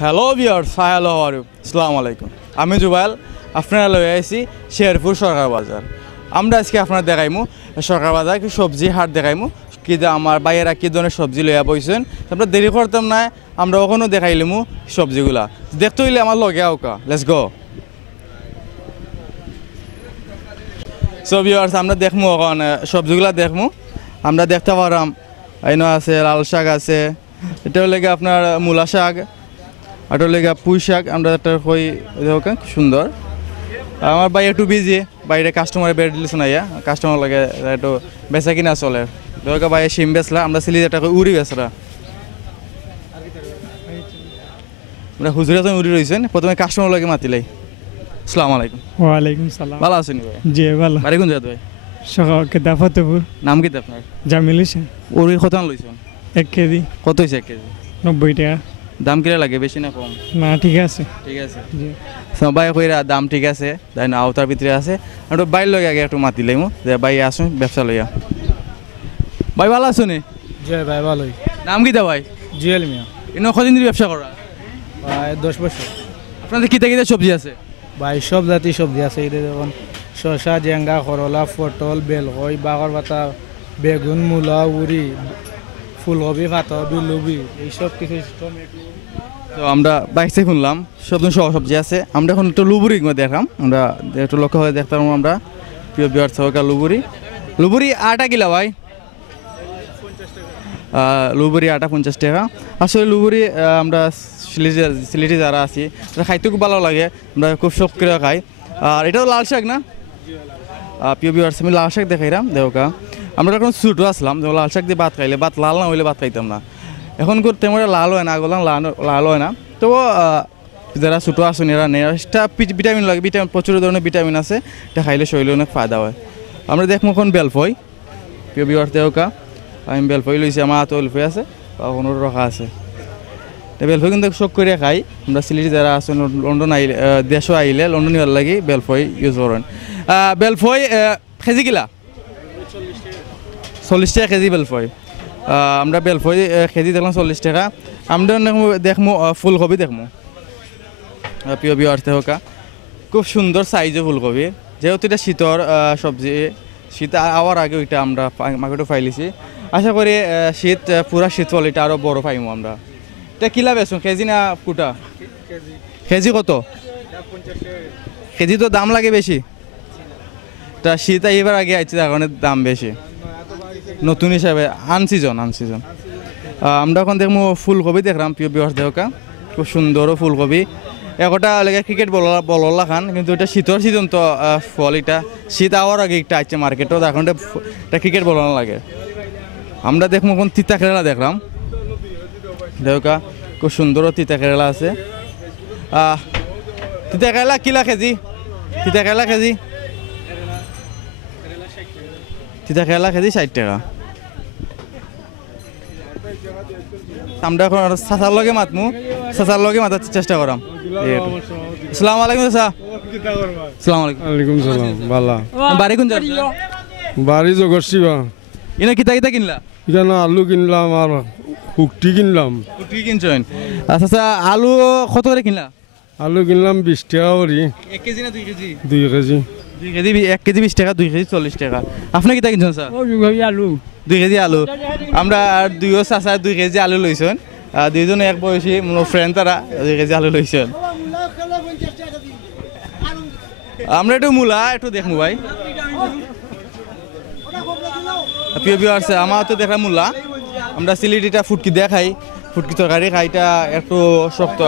Hello viewers, hello আর আসসালামু আলাইকুম। আমি জুবাইল, আপনারা লয়ে আইছি শেরপুর সরকার বাজার। আমরা আজকে আপনারা দেখাইমু সরকার বাজার কি সবজি হাট দেখাইমু কি আমার বাইরেরা কি ধরনের সবজি লইয়া বইছেন। আমরা দেরি করতাম না, আমরা ওখানেও দেখাইলিমু সবজিগুলা। দেখতে হইলে আমার লগে আউকা, লেটস গো। সো ভিউয়ার্স, আমরা দেখমু ওখানে সবজিগুলা দেখমু। আমরা দেখতে পারাম আইনো আছে লাল শাক আছে, এটা হলে আপনার মূলা শাক, আর হলে পুঁই শাক। আমরা একটা কই দেখো সুন্দর। আমার ভাই একটু বিজি, বাইরে কাস্টমারে বের দিলিস না, কাস্টমার লাগে একটু বেচা কিনা চলে। দেখো ভাই সিম বেচলা, আমরা সিলি একটা উড়ি বেচরা। আমরা হুজুরে তো উড়ি রয়েছেন, প্রথমে কাস্টমার লাগে মাতিলাই। আসসালামু আলাইকুম। ওয়ালাইকুম সালাম। ভালো আছেন ভাই? জি ভালো। বাড়ি কোন জায়গা ভাই? সকালকে দাফাতপুর। নাম কি আপনার? জামিল হোসেন। উড়ি কত লইছেন? 1 কেজি। কত হয়েছে 1 কেজি? 90 টাকা। দাম কিরা লাগে, বেশি না কম? না ঠিক আছে। ঠিক আছে জি। ভাই কইরা দাম ঠিক আছে, তাই না আওতার ভিতরে আছে। একটু বাইর লগে আগে একটু মাতি লাইমু যে ভাই আসুন ব্যবসা লইয়া। ভাই ভালো আছো নি? জি ভাই ভালোই। নাম কি দা ভাই? জুয়েল মিয়া। ইনো কদিন ধরে ব্যবসা করা? ভাই 10 বছর। আপনাদের কিতা কিতা সবজি আছে? ভাই সব জাতি সবজি আছে, এটা যেমন শসা, জেঙ্গা, করলা, পটল, বেলকই, বাগর পাতা, বেগুন, মূলা, উড়ি, ফুলকপি, পাতাকপি, লবি, এইসব কিছু। টমেটো। তো আমরা বাইকতে শুনলাম সব সবজি আছে। আমরা এখন একটু লুবুরি দেখলাম, আমরা একটু লক্ষ্য হয়ে দেখতাম। আমরা প্রিয় বিহার সরকার লুবুরি আটা কিলা ভাই? লুবুরি আটা 50 টাকা। আসলে লুবুরি আমরা সিলেটি যারা আছি খাইতে খুব ভালো লাগে, আমরা খুব শখ করে খাই। আর এটাও লাল শাক না? প্রিয় বিহার আমি লাল শাক দেখাইলাম দেওকা। আমরা এখন ছুটো আসলাম, লাল শাক দিয়ে ভাত খাইলে, ভাত লাল না হইলে ভাত খাইতাম না। এখন তেমন লাল হয় না, আগলাম লাল হয় না। তো যারা ছোটো আসুন এরা নেই, সেটা ভিটামিন লাগে, প্রচুর ধরনের ভিটামিন আছে, এটা খাইলে শরীরে অনেক ফায়দা হয়। আমরা দেখবো এখন বেলফই, প্রিয় বিহার দেওকা। আমি বেলফই লইছি, আমার হাতে বেলফই আছে, ওখানে রাখা আছে। বেলফই কিন্তু শখ করে খাই। আমরা সিলেটি যারা আছেন লন্ডন আইলে, দেশও আইলে লন্ডন ভাল লাগে বেলফই ইউজ করেন। বেলফই কেজি কিলা? 40 টাকা কেজি বেলফই। আমরা বেলফই কেজি দেখলাম 40 টাকা। আমরা দেখবো ফুলকপি দেখবো, প্রিয় বিহার হোকা। খুব সুন্দর সাইজে ফুলকপি, যেহেতু এটা শীতর সবজি, শীত আওয়ার আগে ওইটা আমরা মার্কেটে ফাইলিছি। আশা করি শীত পুরা শীত ফল এটা আরও বড় পাইমো আমরা। এটা কিলা বেচুন, কেজি না কুটা? কেজি কত? কেজি তো দাম লাগে বেশি, তা শীত এবার আগে আইছে তার কারণে দাম বেশি। নতুন হিসাবে আনসিজন। আমরা এখন দেখবো ফুলকপি দেখলাম, প্রিয় বিহার দেহকা। খুব সুন্দর ফুলকপি। একটা লেগে ক্রিকেট বললা খান, কিন্তু এটা শীতর সিজন তো ফল, এটা শীত আওয়ার আগে একটা আসছে মার্কেটও, এখন এটা ক্রিকেট বলানো লাগে। আমরা দেখবো এখন তিতা কেরালা দেখলাম দেহকা। খুব সুন্দর তিতা কেরালা আছে। তিতা কেরালা কিলা কেজি? তিতা কেরালা কেজি 60 টাকা। আমরা এখন চাচার লগে মাতমু, চাচার লগে মাতার চেষ্টা করাম। আসসালামু আলাইকুম চাচা। আসসালামু আলাইকুম। ওয়ালাইকুম সালাম। বালা। বাড়ি কোন জায়গা? বাড়ি জগৎসিবা। এনে কিতা কিতা কিনলা? এখানে আলু কিনলাম আর হুকটি কিনলাম। কি কিনছেন? আচ্ছা, আলু কত করে কিনলা? আলু কিনলাম 20 টাকা করে। 1 কেজি না 2 কেজি? 2 কেজি। 2 কেজি 1 কেজি 20 টাকা, 2 কেজি 40 টাকা। আপনি কিতা কিনছেন স্যার? 2 কেজি আলু। আমরা আর দুইও চাচা 2 কেজি আলু লইছেন। দুইজন এক বয়সী ফ্রেন্ড, তারা 2 কেজি আলু লইছেন। আমরা একটু মূলা একটু দেখবো ভাই। প্রিয় ভিউয়ার্স, আমার তো দেখা মূলা। আমরা সিলেটিটা ফুটকি দেখাই, ফুটকি তরকারি খাইটা একটু শক্ত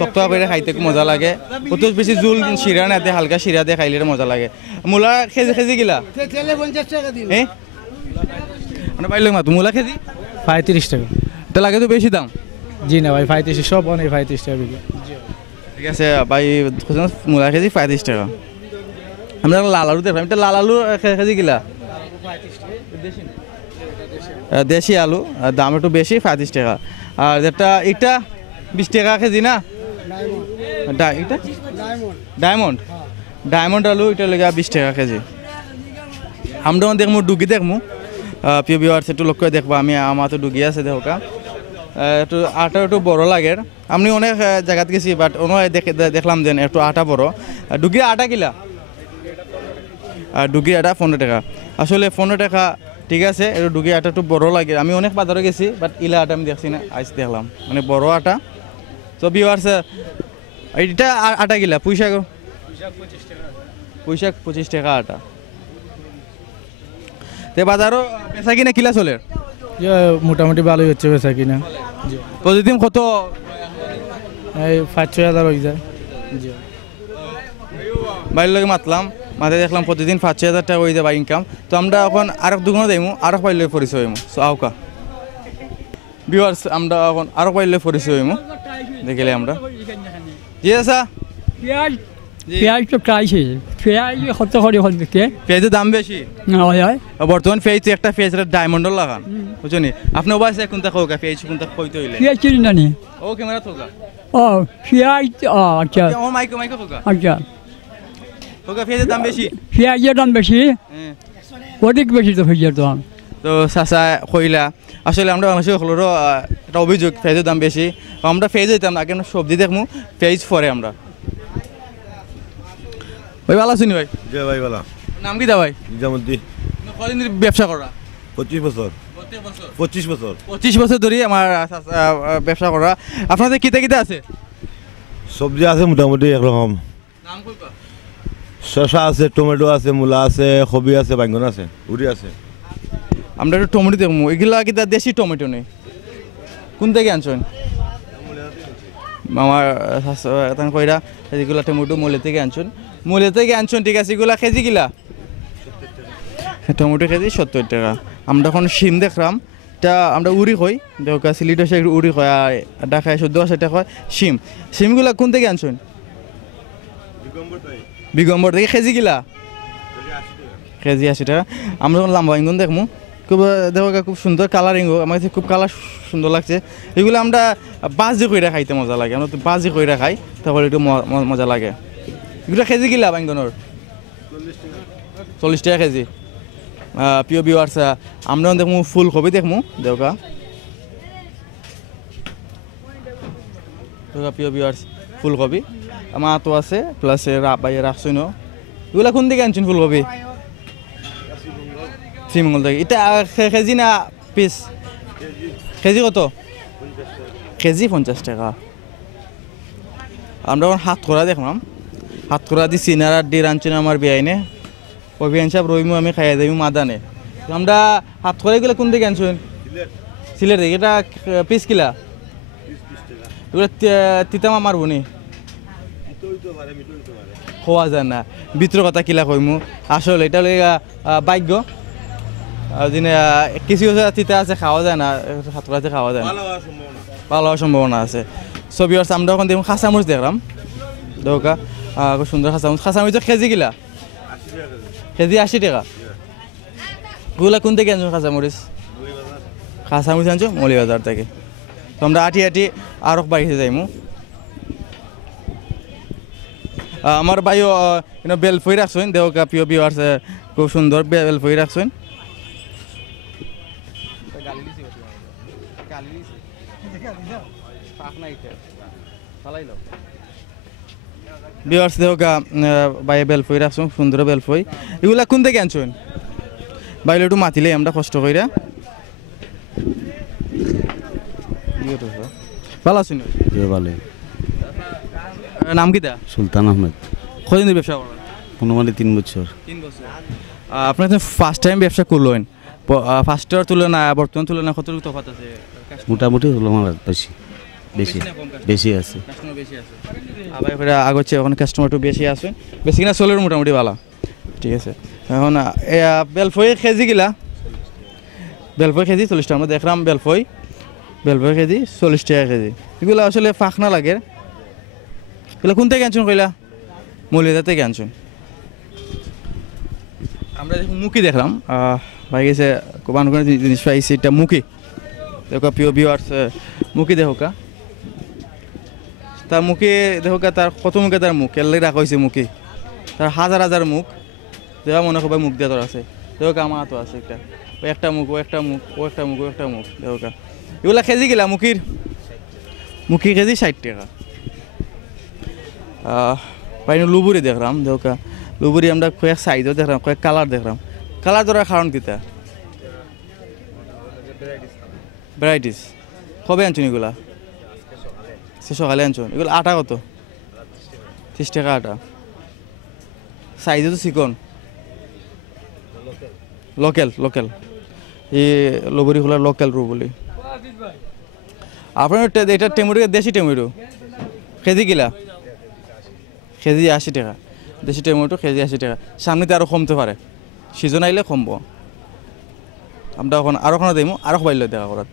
তক্ত করে খাইতে মজা লাগে। কত বেশি জুল শিরা না দিয়ে হালকা শিরা দিয়ে খাইলে মজা লাগে। মূলা কেজি কেজি গিলা? হ্যাঁ, মানে পাইলে মাতো মূলা কেজি 35 টাকা। এটা লাগে তো বেশি দাম। জি না ভাই, 35 সব অনেক 35 টাকা বিক্রি। ঠিক আছে ভাই, মূলা কেজি 35 টাকা। আমরা লাল আলু দেখলাম, এটা লাল আলু কেজি গিলা? দেশি আলু, দাম একটু বেশি, 35 টাকা। আর যেটা এটা 20 টাকা কেজি না? এটা ডায়মন্ড আলু, এটা লেগে 20 টাকা কেজি। আমরা দেখবো ডুগি দেখবো, প্রিয় ভিউয়ার্স একটু লক্ষ্য দেখবো। আমি আমার তো ডুগি আছে দেখা। একটু আটা একটু বড় লাগে আমি অনেক জায়গাত গেছি বাট অন্য দেখলাম যে একটু আটা বড় ডুগির আটা কিলা আর ডুগির আটা 15 টাকা আসলে 15 টাকা ঠিক আছে একটু ডুগির আটা একটু বড় লাগে আমি অনেক বাজারে গেছি বাট ইলা আটা আমি দেখছি না আজ দেখলাম মানে বড় আটা তো ভিউয়ার্স এইটা আটা কিলা পুঁইশাক 25 টাকা আটা তে বাজারও বেচা কিনা কিলা চলে মোটামুটি ভালোই হচ্ছে বেচা কিনা জি প্রতিদিন কত এই 5-6 হাজার হয়ে যায় জি বাইরের লোক মাতলাম মাথায় দেখলাম প্রতিদিন 5-6 হাজার টাকা হয়ে যাবে ইনকাম তো আমরা এখন আরেক দুগুণে দেবো আরেক পাইলে পরিচয় হইমু সো আউকা ভিউয়ার্স আমরা এখন আরেক পাইলে পরিচয় হইমু দেখলে আমরা জি আসা পেঁয়াজ তো চাইছে পেঁয়াজ কত করে হল বিকে পেঁয়াজের দাম বেশি হয় হয় বর্তমান পেঁয়াজ একটা পেঁয়াজের ডায়মন্ডর লাগান বুঝলি আপনি ওবাইছে কোনটা কোকা পেঁয়াজ কোনটা কইতে হইলে পেঁয়াজ চিনি না নি ও ক্যামেরা তোকা ও পেঁয়াজ আচ্ছা ও মাইক তোকা আচ্ছা কোকা পেঁয়াজের দাম বেশি পেঁয়াজের দাম বেশি অধিক বেশি তো পেঁয়াজের দাম তো চাচা কইলা আসলে আমরা বাংলাদেশে হলোরও একটা অভিযোগ পেঁয়াজের দাম বেশি আমরা পেঁয়াজ দিতাম না আগে আমরা সবজি দেখমু পেঁয়াজ পরে আমরা ভাই ভালো আছেন ভাই জয় ভাই বলা নাম কি দা ভাই নিজামুদ্দিন কদিন ধরে ব্যবসা করা 25 বছর 25 বছর 25 বছর ধরে আমার ব্যবসা করা আপনাদের কিতে কিতে আছে সবজি আছে মোটামুটি একরকম নাম কইবা শসা আছে টমেটো আছে মূলা আছে কবি আছে বাইঙ্গন আছে উড়ি আছে আমরা একটু টমেটো দেখবো এগুলা কিতা দেশি টমেটো নেই কোন থেকে আনছেন আমার তখন কইরা এগুলা টমেটো মূলে থেকে আনছেন ঠিক আছে এগুলা কেজি কিলা টমেটো কেজি 70 টাকা আমরা এখন শিম দেখলাম এটা আমরা উড়ি কই দেখা সিলিট আছে একটু উড়ি কয় আর ঢাকায় 14 টাকা কয় শিমগুলা কোন থেকে আনছেন বিগম্বর থেকে কেজি কিলা কেজি 80 টাকা আমরা যখন লাম্বা ইঙ্গুন দেখমু খুব দেখো খুব সুন্দর কালারিং আমার কাছে খুব কালার সুন্দর লাগছে এগুলো আমরা বাজি কইরা খাইতে মজা লাগে আমরা তো বাজি কইরা খাই তাহলে একটু মজা লাগে এগুলো কেজি কিলা বাইঙ্গনের 40 টাকা কেজি প্রিয় ভিউয়ার্স আমরা দেখমু ফুলকপি দেখমু দেওকা প্রিয় ভিউয়ার্স ফুলকপি আমার তো আছে প্লাস বাইরে রাখছইন এগুলা কোন দিকে আনছেন ফুলকপি শ্রীমঙ্গল থেকে এটা কেজি না পিস কেজি কত কেজি 50 টাকা আমরা এখন হাত করা দেখলাম হাত করা দি সিনার আর ডি রাঞ্চন আমার বেআইনে অভিয়ান সাহেব রহিমু আমি খাইয়া যাই মাদানে আমরা হাত করে গেলে কোন দিকে আনছেন সিলেট থেকে এটা পিস কিলা এগুলো তিতামা মারবো নি খোয়া যায় না ভিতর কথা কিলা কইমু আসলে এটা ভাগ্য দিনে কিছু তিতা আছে খাওয়া যায় না হাত করাতে খাওয়া যায় না ভালো হওয়ার সম্ভাবনা আছে ছবি আছে আমরা ওখান দেখুন খাঁচামরিচ দেখলাম দৌকা খুব সুন্দর খাঁচামরিচ কেজি কিলা কেজি 80 টাকা ওগুলা কোন থেকে আনছো খাঁচামরিচ আনছো মৌলিবাজার থেকে তো আমরা আটি আরো বাড়িতে যাইমু আমার ভাইও বেলফই রাখছেন দেওকা প্রিয় ভিউয়ার্স খুব সুন্দর বেলফই রাখছেন ভিউয়ার্স দেওকা ভাই বেলফই রাখছেন সুন্দর বেলফই এগুলা কোন থেকে আনছেন বাইরে একটু মাতিলে আমরা কষ্ট কইরা ভালো আছেন ভালো নাম কি দা সুলতান আহমেদ কতদিন ব্যবসা করেন অনুমানে 3 বছর আপনার ফার্স্ট টাইম ব্যবসা করলেন ফার্স্টের তুলনায় বর্তমান তুলনায় কতটুকু তফাৎ আছে মোটামুটি হলো আমার বেশি বেশি বেশি আছে আবার করে আগচ্ছে এখন কাস্টমার একটু বেশি আছে বেশি কিনা চলের মোটামুটি ভালো ঠিক আছে এখন বেলফই কেজি কিলা বেলফই কেজি 40 টাকা আমরা দেখলাম বেলফই কেজি 40 টাকা কেজি এগুলো আসলে ফাঁকনা লাগে এগুলো কোন থেকে আনছেন কইলা মৌলিবাজার থেকে আনছেন আমরা মুখি দেখলাম ভাই গেছে কোন জিনিস পাইছি এটা মুখি দেখো প্রিয় ভিউয়ার্স মুখি দেখোকা তার মুখে দেখোকা তার কত মুখে তার মুখ এর রাখা হয়েছে মুখে তার হাজার হাজার মুখ দেওয়া মনে করবে মুখ দিয়ে তোর আছে দেখোকা আমার তো আছে একটা মুখ ও একটা মুখ ও একটা মুখ ও একটা মুখ দেখোকা এগুলা কেজি গেলা মুখি কেজি 60 টাকা বাইরে লুবুরি দেখলাম দেখা লুবুরি আমরা কয়েক সাইজও দেখলাম কয়েক কালার দেখলাম কালার ধরার কারণ কিতা ভ্যারাইটিস কবে আনছুন এগুলা সে সকালে আনছুন এগুলো আটা কত 30 টাকা আটা সাইজও তো চিকন লোকেল এই লবরিগুলা লোকাল রু বলি আপনার এটা টমেটো দেশি টমেটো কেজি কিলা কেজি 80 টাকা দেশি টমেটো কেজি 80 টাকা সামনেতে আরও কমতে পারে সিজন আইলে কমবো আমরা এখন আরও কোনো দেবো আরও বাইলে দেখা করার